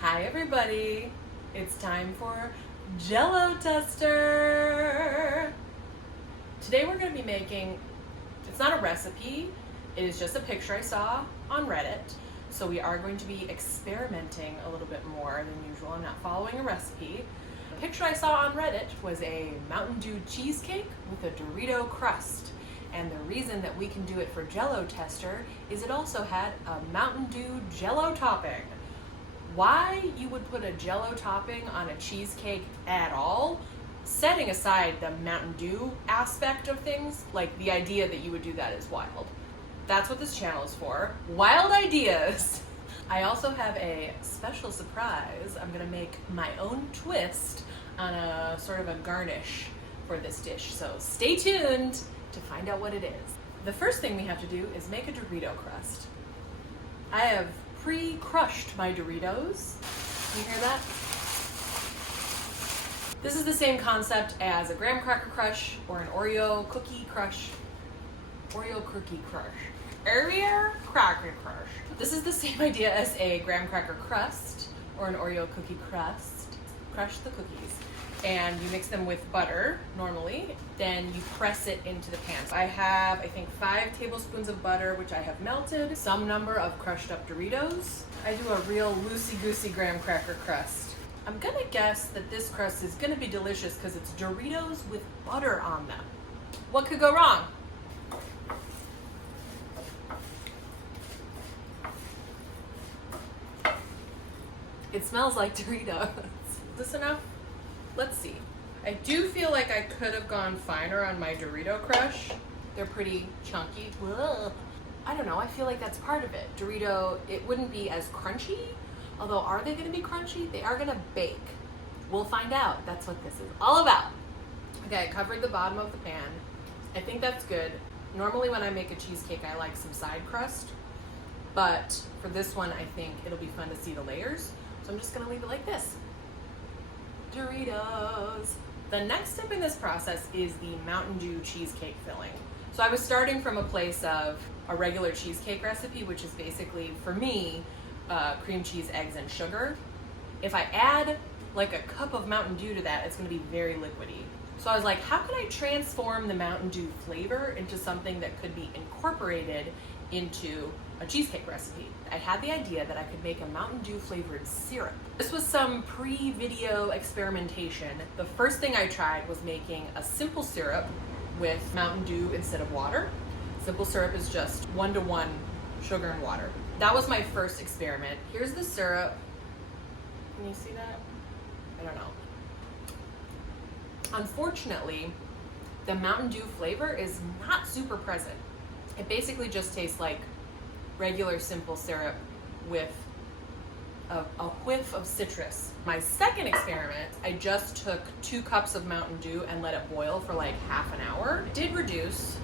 Hi everybody, it's time for Jell-O tester. Today we're going to be making, it's not a recipe, it is just a picture I saw on Reddit. So we are going to be experimenting a little bit more than usual. I'm not following a recipe. The picture I saw on Reddit was a Mountain Dew cheesecake with a Dorito crust. And the reason that we can do it for Jell-O tester is it also had a Mountain Dew Jello topping. Why you would put a Jello topping on a cheesecake at all, setting aside the Mountain Dew aspect of things, like the idea that you would do that is wild. That's what this channel is for. Wild ideas! I also have a special surprise. I'm gonna make my own twist on a sort of a garnish for this dish, so stay tuned to find out what it is. The first thing we have to do is make a Dorito crust. I have pre-crushed my Doritos. You hear that? This is the same concept as a graham cracker crush or an Oreo cookie crush. Oreo cookie crush. Oreo cracker crush. This is the same idea as a graham cracker crust or an Oreo cookie crust. Crush the cookies. And you mix them with butter, normally. Then you press it into the pan. I have, I think, 5 tablespoons of butter, which I have melted, some number of crushed up Doritos. I do a real loosey-goosey graham cracker crust. I'm gonna guess that this crust is gonna be delicious because it's Doritos with butter on them. What could go wrong? It smells like Doritos. Is this enough? Let's see. I do feel like I could have gone finer on my Dorito crush. They're pretty chunky. Ugh. I don't know, I feel like that's part of it. Dorito, it wouldn't be as crunchy, although are they gonna be crunchy? They are gonna bake. We'll find out. That's what this is all about. Okay, I covered the bottom of the pan. I think that's good. Normally when I make a cheesecake, I like some side crust, but for this one, I think it'll be fun to see the layers. So I'm just gonna leave it like this. Doritos. The next step in this process is the Mountain Dew cheesecake filling. So I was starting from a place of a regular cheesecake recipe, which is basically, for me, cream cheese, eggs, and sugar. If I add like a cup of Mountain Dew to that, it's gonna be very liquidy. So I was like, how can I transform the Mountain Dew flavor into something that could be incorporated into a cheesecake recipe? I had the idea that I could make a Mountain Dew flavored syrup. This was some pre-video experimentation. The first thing I tried was making a simple syrup with Mountain Dew instead of water. Simple syrup is just 1-to-1 sugar and water. That was my first experiment. Here's the syrup. Can you see that? I don't know. Unfortunately, the Mountain Dew flavor is not super present. It basically just tastes like regular simple syrup with a whiff of citrus. My second experiment, I just took 2 cups of Mountain Dew and let it boil for like half an hour. It did reduce,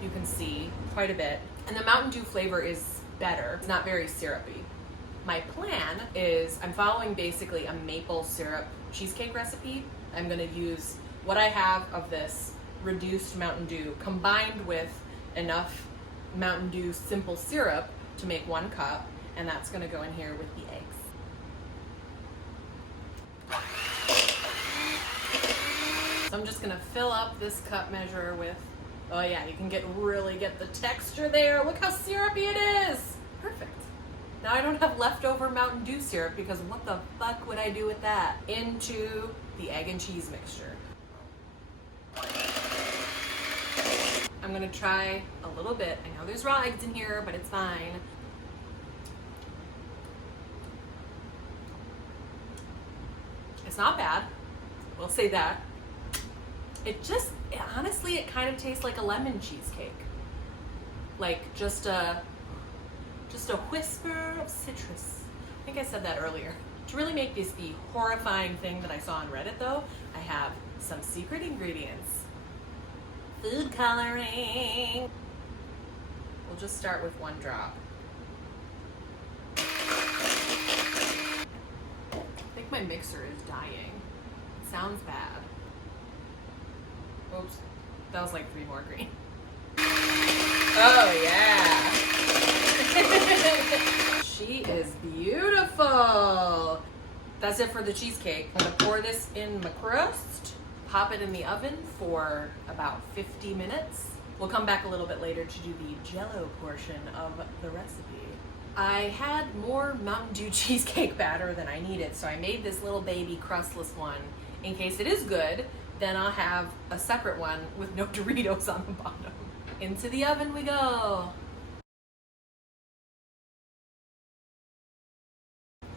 you can see, quite a bit. And the Mountain Dew flavor is better. It's not very syrupy. My plan is I'm following basically a maple syrup cheesecake recipe. I'm gonna use what I have of this reduced Mountain Dew combined with enough Mountain Dew simple syrup to make 1 cup, and that's gonna go in here with the eggs. So I'm just gonna fill up this cup measure with, oh yeah, you can really get the texture there. Look how syrupy it is. Perfect. Now I don't have leftover Mountain Dew syrup because what the fuck would I do with that? Into the egg and cheese mixture. I'm gonna try a little bit. I know there's raw eggs in here, but it's fine. It's not bad, we'll say that. Honestly, it kind of tastes like a lemon cheesecake. Like just a whisper of citrus. I think I said that earlier. To really make this the horrifying thing that I saw on Reddit though, I have some secret ingredients. Food coloring. We'll just start with 1 drop. I think my mixer is dying. It sounds bad. Oops, that was like 3 more green. Oh yeah. She is beautiful. That's it for the cheesecake. I'm gonna pour this in my crust, pop it in the oven for about 50 minutes. We'll come back a little bit later to do the Jell-O portion of the recipe. I had more Mountain Dew cheesecake batter than I needed, so I made this little baby crustless one. In case it is good, then I'll have a separate one with no Doritos on the bottom. Into the oven we go.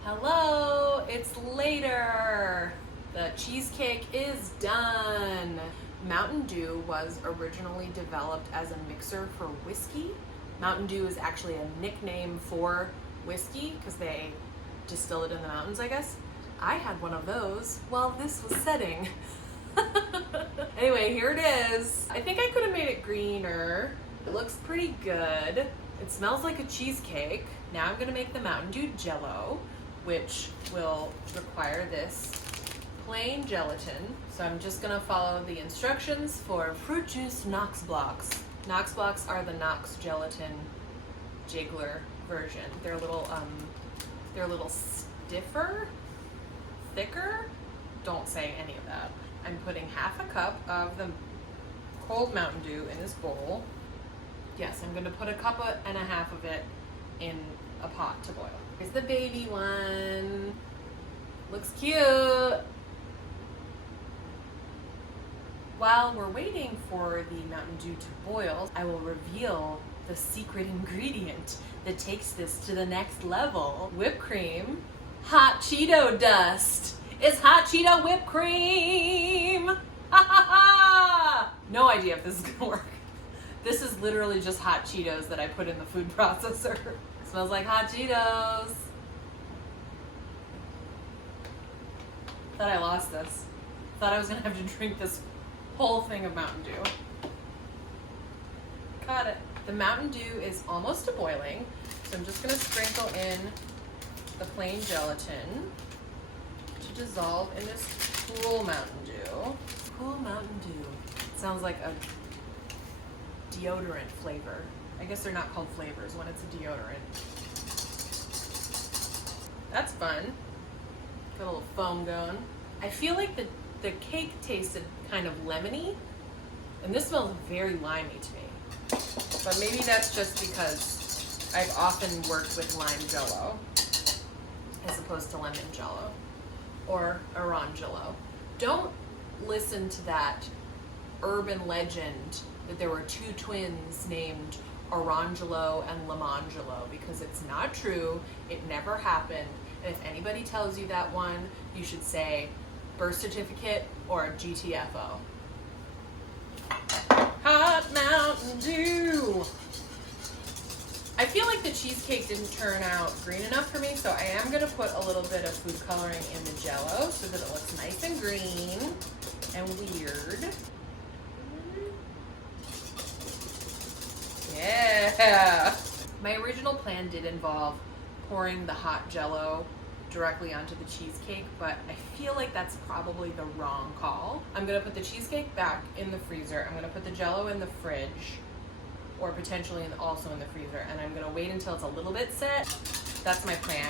Hello, it's later. The cheesecake is done. Mountain Dew was originally developed as a mixer for whiskey. Mountain Dew is actually a nickname for whiskey because they distill it in the mountains, I guess. I had one of those while this was setting. Anyway, here it is. I think I could have made it greener. It looks pretty good. It smells like a cheesecake. Now I'm gonna make the Mountain Dew Jell-O, which will require this plain gelatin. So I'm just gonna follow the instructions for fruit juice Knox blocks. Knox blocks are the Knox gelatin jiggler version. They're a little stiffer, thicker. Don't say any of that. I'm putting half a cup of the cold Mountain Dew in this bowl. Yes, I'm gonna put a cup and a half of it in a pot to boil. Here's the baby one. Looks cute. While we're waiting for the Mountain Dew to boil, I will reveal the secret ingredient that takes this to the next level. Whipped cream, hot Cheeto dust. It's hot Cheeto whipped cream. Ha ha ha! No idea if this is gonna work. This is literally just hot Cheetos that I put in the food processor. Smells like hot Cheetos. Thought I lost this. Thought I was gonna have to drink this whole thing of Mountain Dew. Got it. The Mountain Dew is almost to boiling, so I'm just gonna sprinkle in the plain gelatin to dissolve in this cool Mountain Dew. Cool Mountain Dew. Sounds like a deodorant flavor. I guess they're not called flavors when it's a deodorant. That's fun. Got a little foam going. I feel like the cake tasted kind of lemony, and this smells very limey to me. But maybe that's just because I've often worked with lime Jello as opposed to lemon Jello or Jello. Don't listen to that urban legend that there were two twins named Orangelo and Lamangelo, because it's not true. It never happened. And if anybody tells you that one, you should say birth certificate or GTFO. Hot Mountain Dew. I feel like the cheesecake didn't turn out green enough for me, so I am gonna put a little bit of food coloring in the Jell-O so that it looks nice and green and weird. Yeah. My original plan did involve pouring the hot Jell-O directly onto the cheesecake, but I feel like that's probably the wrong call. I'm gonna put the cheesecake back in the freezer. I'm gonna put the Jell-O in the fridge, or potentially also in the freezer, and I'm gonna wait until it's a little bit set. That's my plan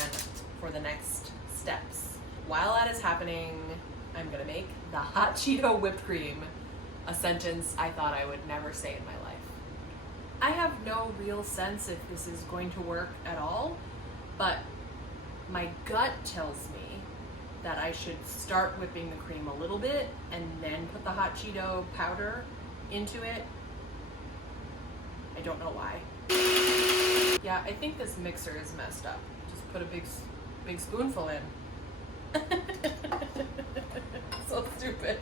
for the next steps. While that is happening, I'm gonna make the hot Cheeto whipped cream, a sentence I thought I would never say in my life. I have no real sense if this is going to work at all, but my gut tells me that I should start whipping the cream a little bit and then put the hot Cheeto powder into it. I don't know why. Yeah, I think this mixer is messed up. Just put a big spoonful in. So stupid.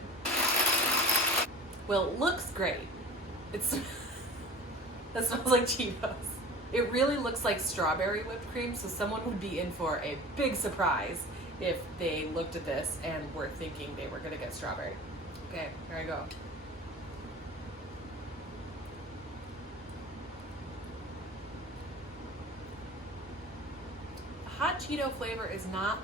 Well, it looks great. That smells like Cheetos. It really looks like strawberry whipped cream, so someone would be in for a big surprise if they looked at this and were thinking they were gonna get strawberry. Okay, here I go. Hot Cheeto flavor is not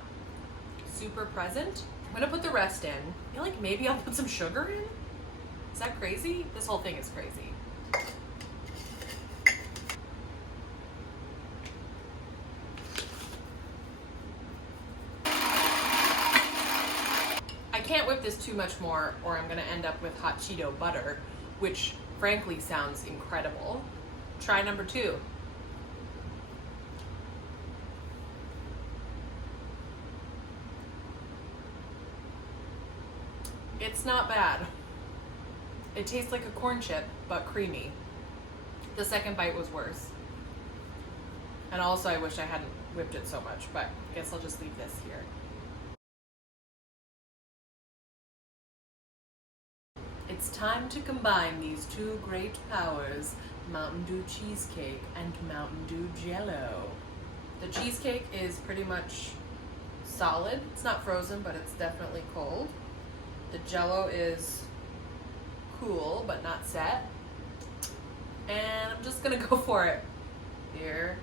super present. I'm gonna put the rest in. I feel like maybe I'll put some sugar in. Is that crazy? This whole thing is crazy. can't whip this too much more or I'm gonna end up with hot Cheeto butter, which frankly sounds incredible. Try number 2. It's not bad. It tastes like a corn chip, but creamy. The second bite was worse. And also I wish I hadn't whipped it so much, but I guess I'll just leave this here. It's time to combine these two great powers, Mountain Dew Cheesecake and Mountain Dew Jello. The cheesecake is pretty much solid. It's not frozen, but it's definitely cold. The Jello is cool, but not set. And I'm just gonna go for it. Here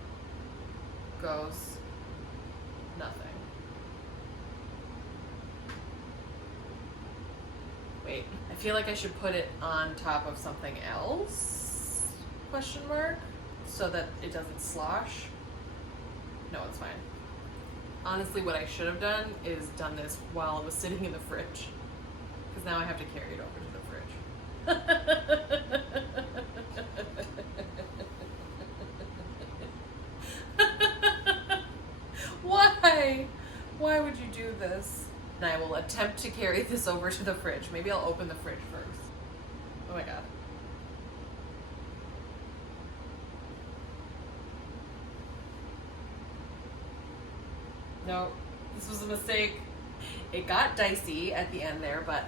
goes nothing. Wait, I feel like I should put it on top of something else? Question mark? So that it doesn't slosh. No, it's fine. Honestly, what I should have done is done this while it was sitting in the fridge. Because now I have to carry it over to the fridge. Why? Why would you do this? And I will attempt to carry this over to the fridge. Maybe I'll open the fridge first. Oh my god. No, this was a mistake. It got dicey at the end there, but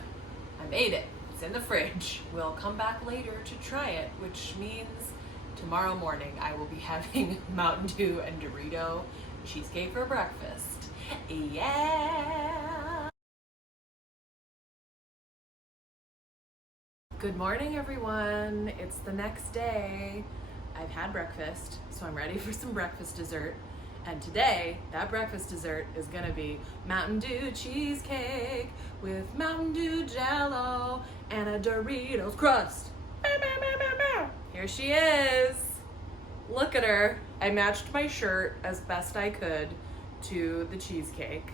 I made it. It's in the fridge. We'll come back later to try it, which means tomorrow morning I will be having Mountain Dew and Dorito cheesecake for breakfast. Yeah! Good morning, everyone. It's the next day. I've had breakfast, so I'm ready for some breakfast dessert. And today, that breakfast dessert is gonna be Mountain Dew Cheesecake with Mountain Dew Jello and a Doritos crust. Here she is. Look at her. I matched my shirt as best I could to the cheesecake.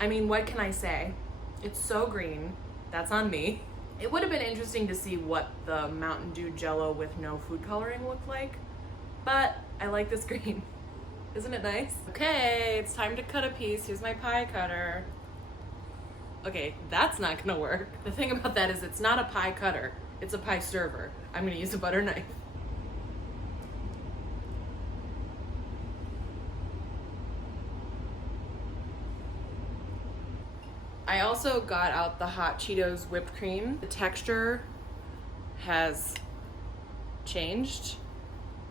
I mean, what can I say? It's so green. That's on me. It would have been interesting to see what the Mountain Dew Jello with no food coloring looked like, but I like this green. Isn't it nice? Okay, it's time to cut a piece. Here's my pie cutter. Okay, that's not gonna work. The thing about that is it's not a pie cutter, it's a pie server. I'm gonna use a butter knife. I also got out the hot Cheetos whipped cream. The texture has changed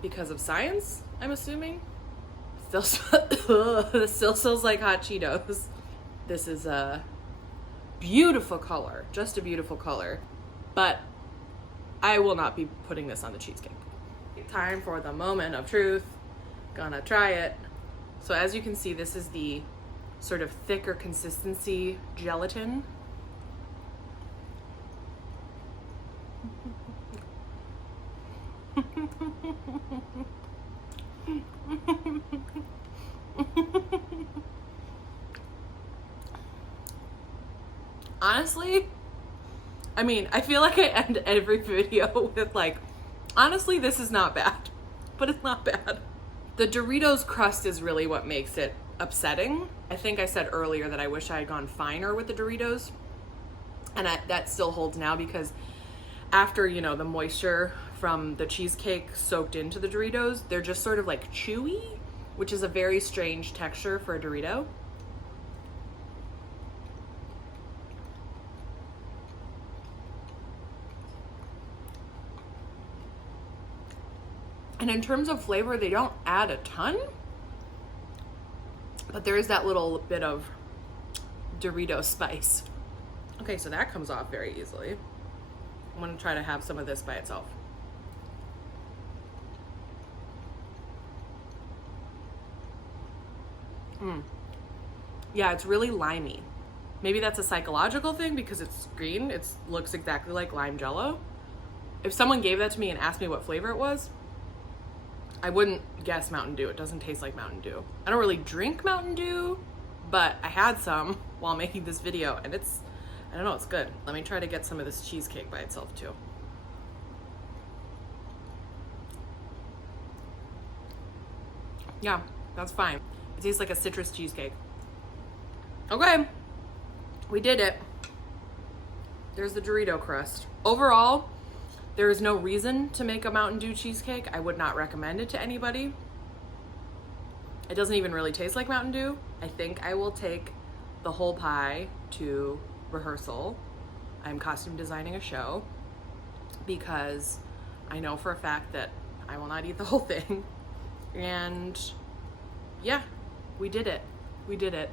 because of science, I'm assuming. Still smells like hot Cheetos. This is a beautiful color, just a beautiful color, but I will not be putting this on the cheesecake. Time for the moment of truth. Gonna try it. So as you can see, this is the sort of thicker consistency gelatin. Honestly, I mean, I feel like I end every video with like, honestly, this is not bad, but it's not bad. The Doritos crust is really what makes it upsetting. I think I said earlier that I wish I had gone finer with the Doritos, and that still holds now because after, you know, the moisture from the cheesecake soaked into the Doritos, they're just sort of like chewy, which is a very strange texture for a Dorito. And in terms of flavor, they don't add a ton, but there is that little bit of Dorito spice. Okay, so that comes off very easily. I'm gonna try to have some of this by itself. Yeah, it's really limey. Maybe that's a psychological thing because it's green. It looks exactly like lime Jello. If someone gave that to me and asked me what flavor it was, I wouldn't guess Mountain Dew. It doesn't taste like Mountain Dew. I don't really drink Mountain Dew, but I had some while making this video, and it's, I don't know, it's good. Let me try to get some of this cheesecake by itself too. Yeah, that's fine. It tastes like a citrus cheesecake. Okay, we did it. There's the Dorito crust. Overall, there is no reason to make a Mountain Dew cheesecake. I would not recommend it to anybody. It doesn't even really taste like Mountain Dew. I think I will take the whole pie to rehearsal. I'm costume designing a show because I know for a fact that I will not eat the whole thing. And yeah, we did it. We did it.